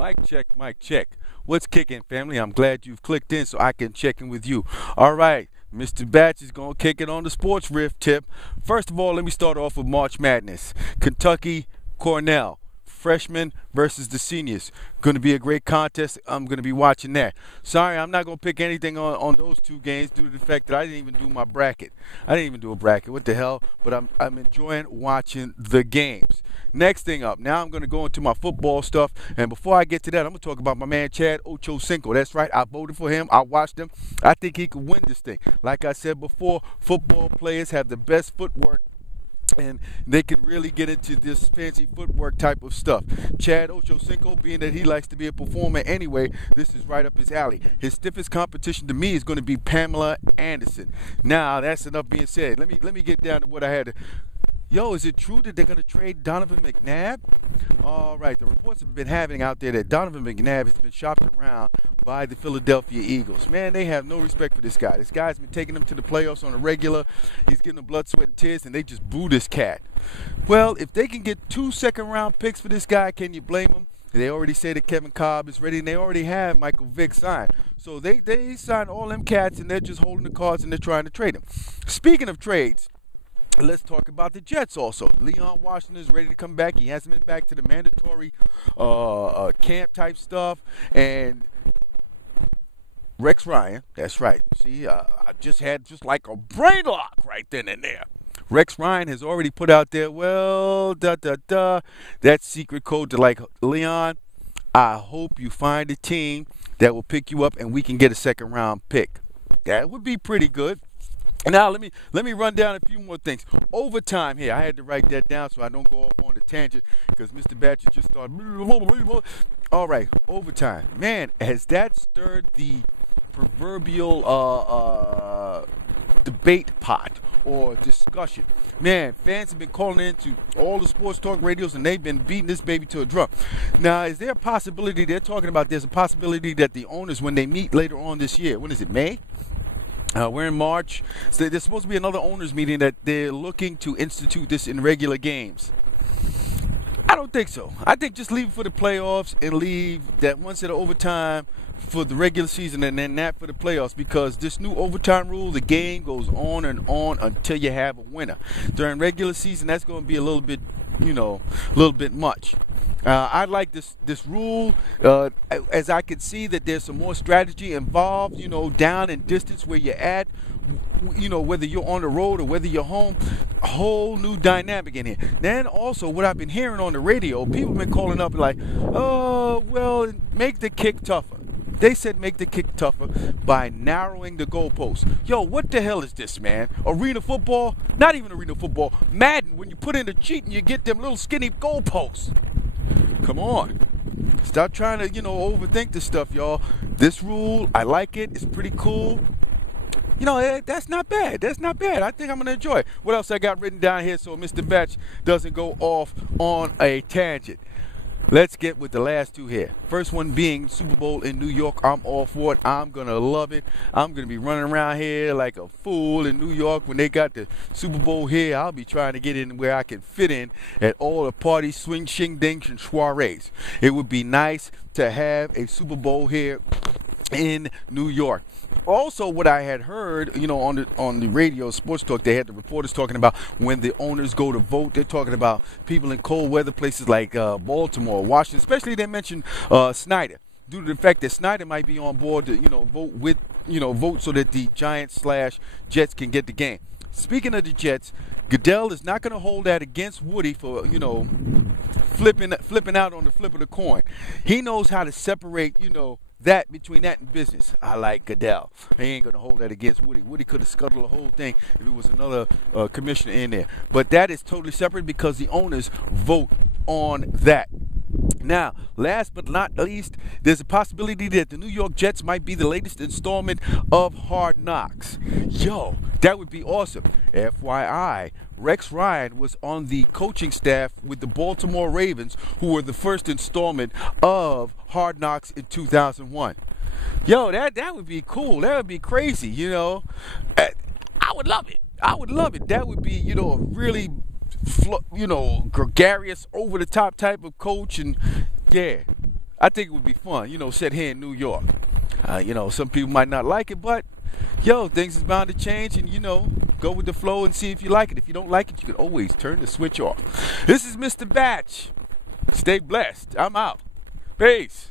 Mic check, mic check. What's kicking, family? I'm glad you've clicked in so I can check in with you. All right, Mr. Batch is going to kick it on the sports riff tip. First of all, let me start off with March Madness. Kentucky, Cornell. Freshmen versus the seniors. Going to be a great contest. I'm going to be watching that. Sorry, I'm not going to pick anything on those two games due to the fact that I didn't even do my bracket. I didn't even do a bracket. What the hell? But I'm enjoying watching the games. Next thing up, now I'm going to go into my football stuff. And before I get to that, I'm going to talk about my man Chad Ochocinco. That's right. I voted for him. I watched him. I think he could win this thing. Like I said before, football players have the best footwork, and they can really get into this fancy footwork type of stuff. Chad Ochocinco, being that he likes to be a performer anyway, this is right up his alley. His stiffest competition to me is going to be Pamela Anderson. Now, that's enough being said. Let me get down to what I had to. Yo, is it true that they're going to trade Donovan McNabb? All right, the reports have been having out there that Donovan McNabb has been shopped around by the Philadelphia Eagles. Man, they have no respect for this guy. This guy's been taking them to the playoffs on a regular. He's getting them blood, sweat, and tears, and they just boo this cat. Well, if they can get 2 second-round picks for this guy, can you blame them? They already say that Kevin Cobb is ready, and they already have Michael Vick signed. So they signed all them cats, and they're just holding the cards, and they're trying to trade them. Speaking of trades, let's talk about the Jets also. Leon Washington is ready to come back. He hasn't been back to the mandatory camp type stuff. And Rex Ryan, that's right. See, I just had just like a brain lock right then and there. Rex Ryan has already put out there, well, that secret code to like, Leon, I hope you find a team that will pick you up and we can get a second round pick. That would be pretty good. Now let me run down a few more things. Overtime here, I had to write that down so I don't go off on a tangent because Mr. Batcher just started. All right, overtime. Man, has that stirred the proverbial debate pot or discussion? Man, fans have been calling into all the sports talk radios and they've been beating this baby to a drum. Now, is there a possibility, they're talking about there's a possibility that the owners, when they meet later on this year, when is it, May? We're in March. So there's supposed to be another owners meeting that they're looking to institute this in regular games. I don't think so. I think just leave it for the playoffs and leave that one set of overtime for the regular season and then that for the playoffs, because this new overtime rule, the game goes on and on until you have a winner. During regular season, that's going to be a little bit, a little bit much. I like this rule, as I can see that there's some more strategy involved, down in distance where you're at, whether you're on the road or whether you're home, a whole new dynamic in here. Then also what I've been hearing on the radio, people have been calling up like, oh, well, make the kick tougher. They said make the kick tougher by narrowing the goalposts. Yo, what the hell is this, man? Arena football? Not even arena football. Madden, when you put in a cheat and you get them little skinny goalposts. Come on. Stop trying to, overthink this stuff, y'all. This rule, I like it. It's pretty cool. That's not bad. That's not bad. I think I'm going to enjoy it. What else I got written down here so Mr. Batch doesn't go off on a tangent? Let's get with the last two here. First one being Super Bowl in New York. I'm all for it. I'm going to love it. I'm going to be running around here like a fool in New York when they got the Super Bowl here. I'll be trying to get in where I can fit in at all the parties, swing, shing, dings, and soirees. It would be nice to have a Super Bowl here in New York. Also, what I had heard, on the radio, sports talk, they had the reporters talking about when the owners go to vote. They're talking about people in cold weather places like Baltimore, Washington. Especially they mentioned Snyder, due to the fact that Snyder might be on board to, vote so that the Giants/Jets can get the game. Speaking of the Jets, Goodell is not going to hold that against Woody for, flipping out on the flip of the coin. He knows how to separate, that between that and business. I like Goodell. He ain't going to hold that against Woody. Woody could have scuttled the whole thing if it was another commissioner in there. But that is totally separate because the owners vote on that. Now, last but not least, there's a possibility that the New York Jets might be the latest installment of Hard Knocks. Yo, that would be awesome. FYI, Rex Ryan was on the coaching staff with the Baltimore Ravens, who were the first installment of Hard Knocks in 2001. Yo, that would be cool. That would be crazy, I would love it. I would love it. That would be, a really gregarious, over-the-top type of coach, and yeah, I think it would be fun, set here in New York. Some people might not like it, but things is bound to change, and go with the flow and see if you like it. If you don't like it, you can always turn the switch off. This is Mr. Batch. Stay blessed. I'm out. Peace.